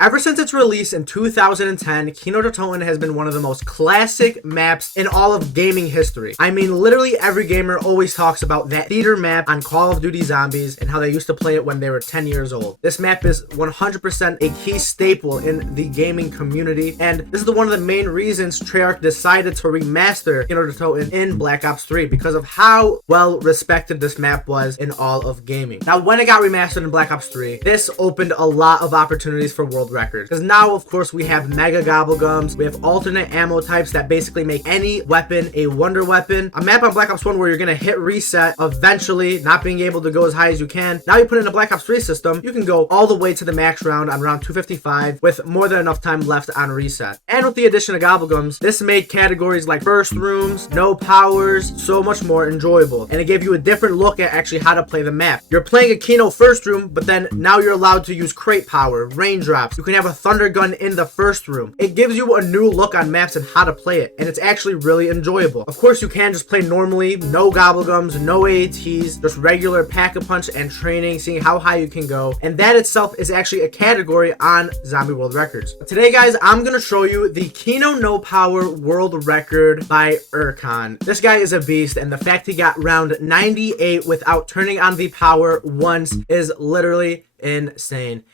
Ever since its release in 2010, Kino Der Toten has been one of the most classic maps in all of gaming history. I mean, literally every gamer always talks about that theater map on Call of Duty Zombies and how they used to play it when they were 10 years old. This map is 100% a key staple in the gaming community, and this is one of the main reasons Treyarch decided to remaster Kino Der Toten in Black Ops 3 because of how well respected this map was in all of gaming. Now, when it got remastered in Black Ops 3, this opened a lot of opportunities for world records, because now, of course, we have mega Gobblegums, we have alternate ammo types that basically make any weapon a wonder weapon, a map on Black Ops 1 where you're gonna hit reset eventually, not being able to go as high as you can. Now you put in a Black Ops 3 system, you can go all the way to the max round on round 255 with more than enough time left on reset. And with the addition of Gobblegums, this made categories like first rooms, no powers, so much more enjoyable, and it gave you a different look at actually how to play the map. You're playing a Kino first room, but then now you're allowed to use crate power, raindrops, you can have a thunder gun in the first room. It gives you a new look on maps and how to play it, and it's actually really enjoyable. Of course, you can just play normally, no Gobblegums, no AATs, just regular pack-a-punch and training, seeing how high you can go, and that itself is actually a category on Zombie World Records. But today, guys, I'm gonna show you the Kino No Power World Record by Erkan. This guy is a beast, and the fact he got round 98 without turning on the power once is literally insane.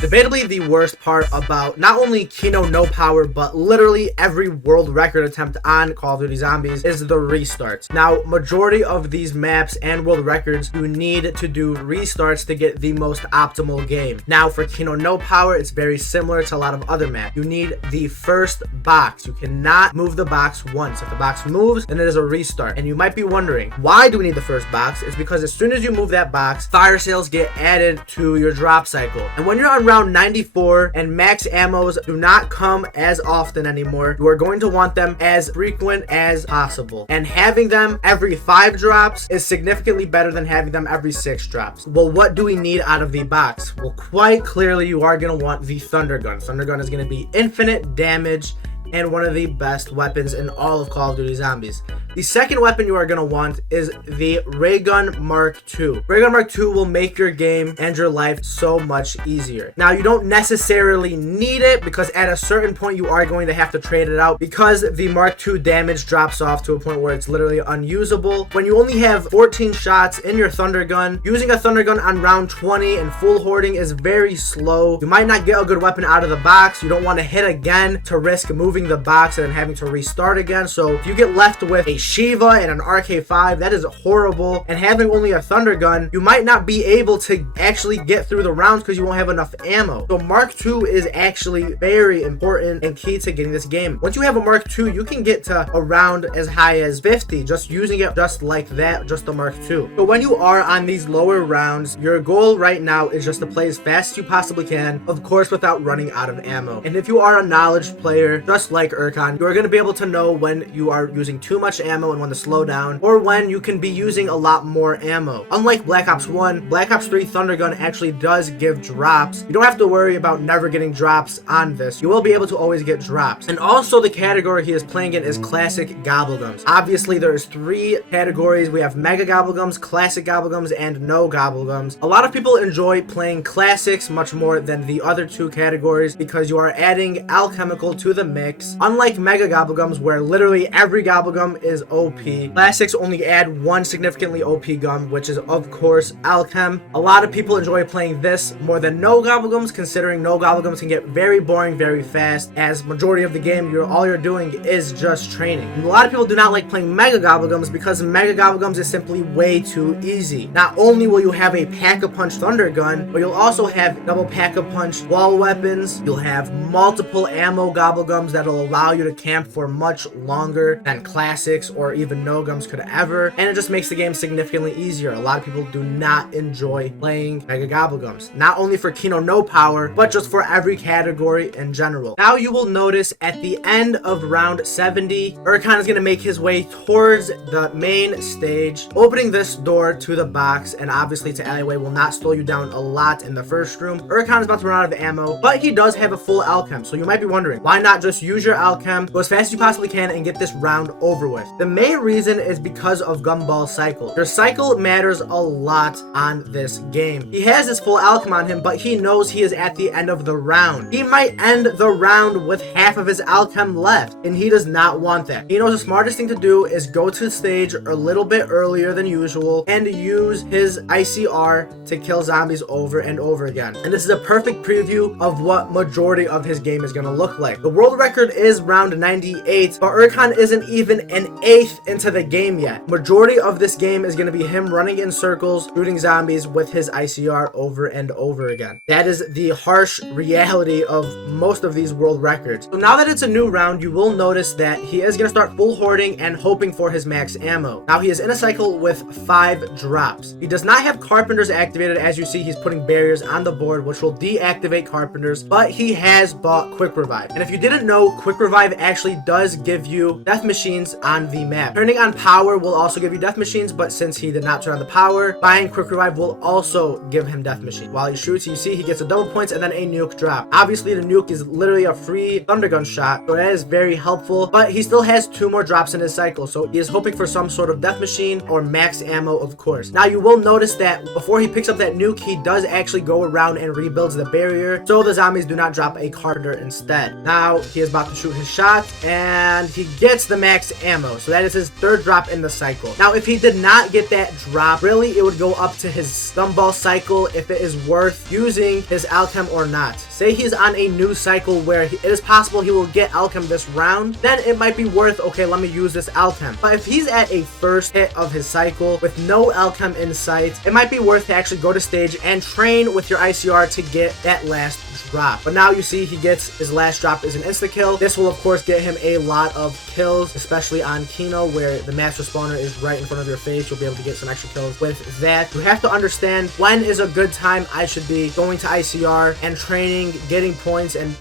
Debatably the worst part about not only Kino No Power, but literally every world record attempt on Call of Duty Zombies is the restarts. Now, majority of these maps and world records, you need to do restarts to get the most optimal game. Now, for Kino No Power, it's very similar to a lot of other maps. You need the first box. You cannot move the box once. If the box moves, then it is a restart. And you might be wondering, why do we need the first box? It's because as soon as you move that box, fire sales get added to your drop cycle. And when you're on round 94 and max ammos do not come as often anymore, you are going to want them as frequent as possible. And having them every 5 drops is significantly better than having them every 6 drops. Well, what do we need out of the box? Well, quite clearly, you are going to want the Thunder Gun. Thunder Gun is going to be infinite damage and one of the best weapons in all of Call of Duty Zombies. The second weapon you are going to want is the Ray Gun Mark II. Ray Gun Mark II will make your game and your life so much easier. Now, you don't necessarily need it because at a certain point you are going to have to trade it out because the Mark II damage drops off to a point where it's literally unusable. When you only have 14 shots in your Thunder Gun, using a Thunder Gun on round 20 and full hoarding is very slow. You might not get a good weapon out of the box. You don't want to hit again to risk moving the box and then having to restart again. So if you get left with a Shiva and an RK5, that is horrible. And having only a Thunder Gun, you might not be able to actually get through the rounds because you won't have enough ammo. So Mark II is actually very important and key to getting this game. Once you have a Mark II, you can get to around as high as 50 just using it just like that, just the Mark II. So when you are on these lower rounds, your goal right now is just to play as fast as you possibly can, of course without running out of ammo. And if you are a knowledge player, just like Erkan, you are going to be able to know when you are using too much ammo and when to slow down, or when you can be using a lot more ammo. Unlike Black Ops 1, Black Ops 3 Thunder Gun actually does give drops. You don't have to worry about never getting drops on this. You will be able to always get drops. And also the category he is playing in is classic Gobblegums. Obviously there's 3 categories. We have mega Gobblegums, classic Gobblegums, and no Gobblegums. A lot of people enjoy playing classics much more than the other 2 categories because you are adding alchemical to the mix. Unlike mega Gobblegums where literally every Gobblegum is OP, classics only add one significantly OP gum, which is of course Alchem. A lot of people enjoy playing this more than no Gobblegums, considering no Gobblegums can get very boring very fast, as majority of the game all you're doing is just training. And a lot of people do not like playing mega Gobblegums because mega Gobblegums is simply way too easy. Not only will you have a pack-a-punch Thunder Gun, but you'll also have double pack-a-punch wall weapons. You'll have multiple ammo Gobblegums that'll allow you to camp for much longer than classics or even no gums could ever, and it just makes the game significantly easier. A lot of people do not enjoy playing mega Gobblegums, not only for Kino No Power, but just for every category in general. Now you will notice at the end of round 70, Erkan is going to make his way towards the main stage, opening this door to the box, and obviously to alleyway will not slow you down a lot in the first room. Erkan is about to run out of ammo, but he does have a full Alchem, so you might be wondering, why not just use your Alchem, go as fast as you possibly can, and get this round over with? The main reason is because of Gumball cycle. Your cycle matters a lot on this game. He has his full alchem on him, but he knows he is at the end of the round. He might end the round with half of his alchem left, and he does not want that. He knows the smartest thing to do is go to the stage a little bit earlier than usual and use his ICR to kill zombies over and over again. And this is a perfect preview of what majority of his game is going to look like. The world record is round 98, but Urkon isn't even an eighth into the game yet. Majority of this game is going to be him running in circles, shooting zombies with his ICR over and over again. That is the harsh reality of most of these world records. So now that it's a new round, you will notice that he is going to start full hoarding and hoping for his max ammo. Now he is in a cycle with 5 drops. He does not have carpenters activated. As you see, he's putting barriers on the board, which will deactivate carpenters, but he has bought quick revive. And if you didn't know, quick revive actually does give you death machines on the map. Turning on power will also give you death machines, but since he did not turn on the power, buying quick revive will also give him death machine. While he shoots, you see he gets a double points and then a nuke drop. Obviously, the nuke is literally a free thundergun shot, so that is very helpful, but he still has 2 more drops in his cycle, so he is hoping for some sort of death machine or max ammo, of course. Now, you will notice that before he picks up that nuke, he does actually go around and rebuilds the barrier, so the zombies do not drop a carpenter instead. Now, he is about to shoot his shot, and he gets the max ammo, so that is his 3rd drop in the cycle. Now, if he did not get that drop, really, it would go up to his Gumball cycle if it is worth using his alchem or not. Say he's on a new cycle where it is possible he will get alchem this round, then it might be worth, okay, let me use this alchem. But if he's at a first hit of his cycle with no alchem in sight, it might be worth to actually go to stage and train with your ICR to get that last drop. But now you see he gets his last drop is an insta kill. This will of course get him a lot of kills, especially on Kino where the master spawner is right in front of your face. You'll be able to get some extra kills with that. You have to understand when is a good time I should be going to ICR and training, getting points, and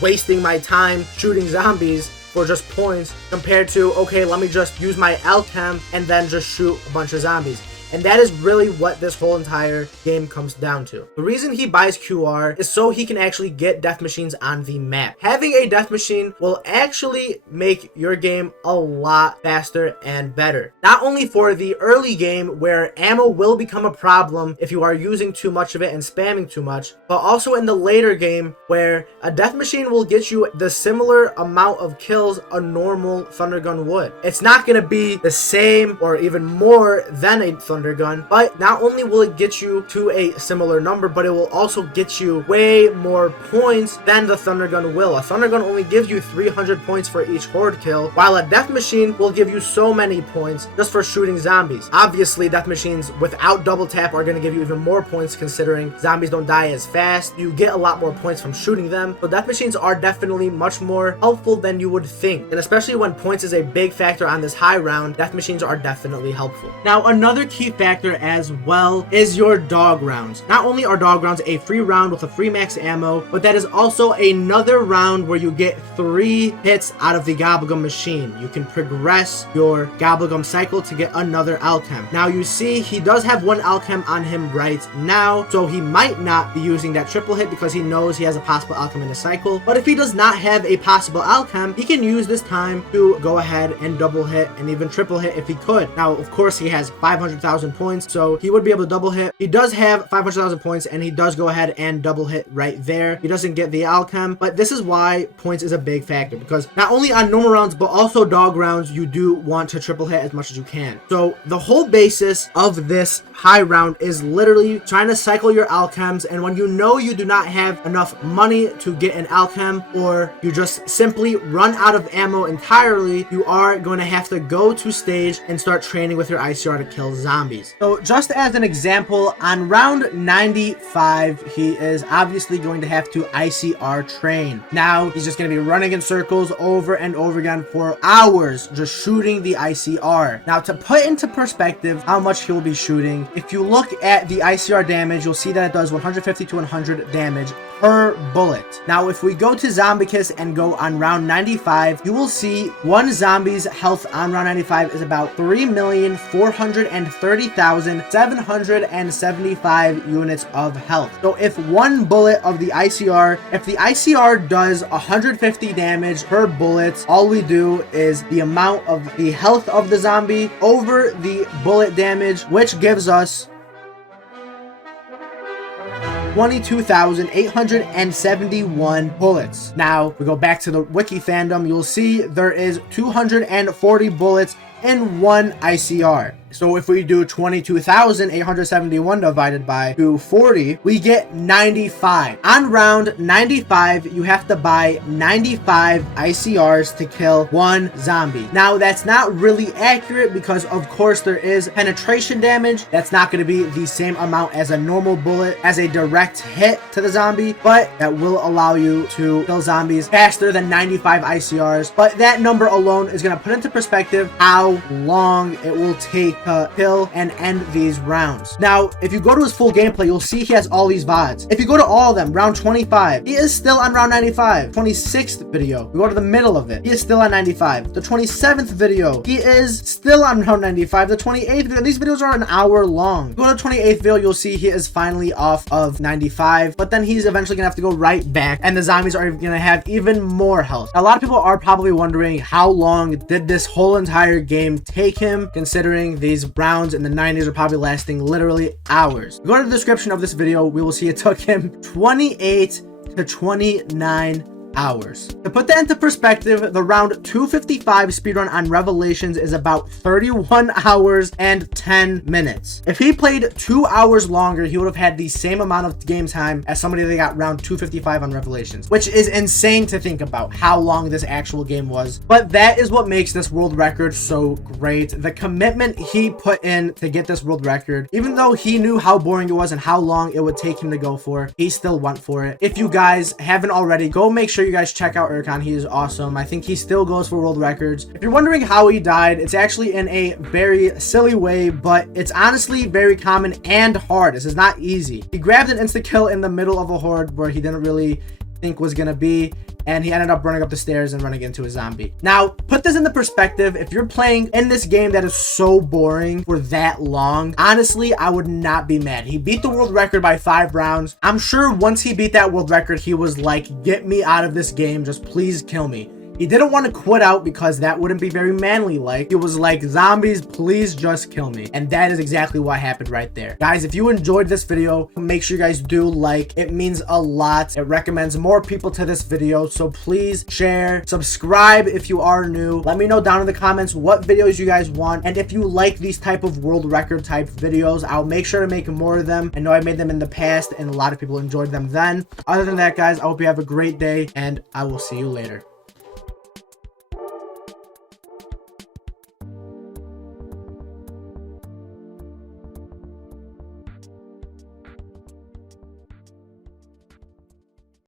wasting my time shooting zombies for just points compared to, okay, let me just use my alchem and then just shoot a bunch of zombies. And that is really what this whole entire game comes down to. The reason he buys QR is so he can actually get death machines on the map. Having a death machine will actually make your game a lot faster and better. Not only for the early game where ammo will become a problem if you are using too much of it and spamming too much, but also in the later game where a death machine will get you the similar amount of kills a normal thundergun would. It's not going to be the same or even more than a thundergun, but not only will it get you to a similar number, but it will also get you way more points than the thundergun will. A thundergun only gives you 300 points for each horde kill, while a death machine will give you so many points just for shooting zombies. Obviously, death machines without double tap are going to give you even more points considering zombies don't die as fast. You get a lot more points from shooting them, so death machines are definitely much more helpful than you would think. And especially when points is a big factor on this high round, death machines are definitely helpful. Now, another key factor as well is your dog rounds. Not only are dog rounds a free round with a free max ammo, but that is also another round where you get 3 hits out of the Gobblegum machine. You can progress your Gobblegum cycle to get another alchem. Now you see he does have 1 alchem on him right now, so he might not be using that triple hit because he knows he has a possible alchem in the cycle. But if he does not have a possible alchem, he can use this time to go ahead and double hit and even triple hit if he could. Now, of course, he has 500,000 points, so he would be able to double hit. He does have 500,000 points, and he does go ahead and double hit right there. He doesn't get the alchem, but this is why points is a big factor, because not only on normal rounds, but also dog rounds, you do want to triple hit as much as you can. So the whole basis of this high round is literally trying to cycle your alchems, and when you know you do not have enough money to get an alchem, or you just simply run out of ammo entirely, you are going to have to go to stage and start training with your ICR to kill zombies. So just as an example, on round 95, he is obviously going to have to ICR train. Now he's just going to be running in circles over and over again for hours, just shooting the ICR. Now, to put into perspective how much he will be shooting, if you look at the ICR damage, you'll see that it does 150 to 100 damage per bullet. Now, if we go to Zombie Kiss and go on round 95, you will see one zombie's health on round 95 is about 3,430,000 30,775 units of health. So if one bullet of the ICR, if the ICR does 150 damage per bullet, all we do is the amount of the health of the zombie over the bullet damage, which gives us 22,871 bullets. Now, if we go back to the wiki fandom, you'll see there is 240 bullets in one ICR. So if we do 22,871 divided by 240, we get 95. On round 95, you have to buy 95 ICRs to kill one zombie. Now, that's not really accurate because, of course, there is penetration damage. That's not going to be the same amount as a normal bullet as a direct hit to the zombie, but that will allow you to kill zombies faster than 95 ICRs. But that number alone is going to put into perspective how long it will take to kill and end these rounds. Now, if you go to his full gameplay, you'll see he has all these VODs. If you go to all of them, round 25, he is still on round 95. 26th video, we go to the middle of it, he is still on 95. The 27th video, he is still on round 95. The 28th video, these videos are an hour long. Go to the 28th video, you'll see he is finally off of 95, but then he's eventually gonna have to go right back, and the zombies are gonna have even more health. A lot of people are probably wondering, how long did this whole entire game take him, considering these rounds in the 90s are probably lasting literally hours. Go to the description of this video, we will see it took him 28 to 29 hours. To put that into perspective, the round 255 speedrun on Revelations is about 31 hours and 10 minutes. If he played 2 hours longer, he would have had the same amount of game time as somebody that got round 255 on Revelations, which is insane to think about how long this actual game was. But that is what makes this world record so great. The commitment he put in to get this world record, even though he knew how boring it was and how long it would take him to go for, he still went for it. If you guys haven't already, go make sure you guys check out Erkan. He is awesome. I think he still goes for world records. If you're wondering how he died, it's actually in a very silly way, but it's honestly very common and hard. This is not easy. He grabbed an insta kill in the middle of a horde where he didn't really think was gonna be, and he ended up running up the stairs and running into a zombie. Now, put this into perspective. If you're playing in this game that is so boring for that long, honestly, I would not be mad. He beat the world record by 5 rounds. I'm sure once he beat that world record, he was like, get me out of this game. Just please kill me. He didn't want to quit out because that wouldn't be very manly like. He was like, zombies, please just kill me. And that is exactly what happened right there. Guys, if you enjoyed this video, make sure you guys do like. It means a lot. It recommends more people to this video. So please share, subscribe if you are new. Let me know down in the comments what videos you guys want. And if you like these type of world record type videos, I'll make sure to make more of them. I know I made them in the past and a lot of people enjoyed them then. Other than that, guys, I hope you have a great day and I will see you later.